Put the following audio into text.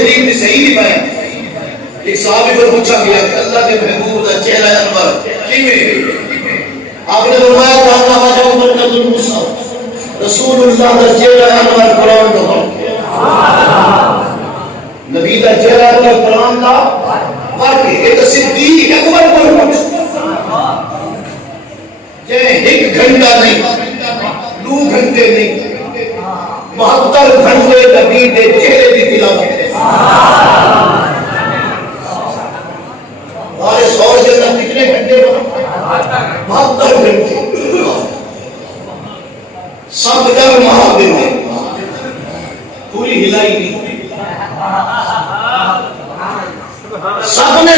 شریف میں صحیح بھی پایا ایک صحابی کو پوچھا گیا کہ اللہ کے محبوب کا چہرہ انور کیویں آپ نے فرمایا تھا وجہ برکت المصحف رسول اللہ کا چہرہ انور قرآن کا نبی کا چہرہ انور قرآن کا فرق ہے یہ تو صدیق اکبر کو پوچھ ایک گھنٹہ نہیں 2 گھنٹے نہیں 72 گھنٹے نبی کے چہرے کی تلاوت ہمارے 100 جنت کتنے گھنٹے 72 گھنٹے سب در محاذ میں پوری ہلائی نہیں سب نے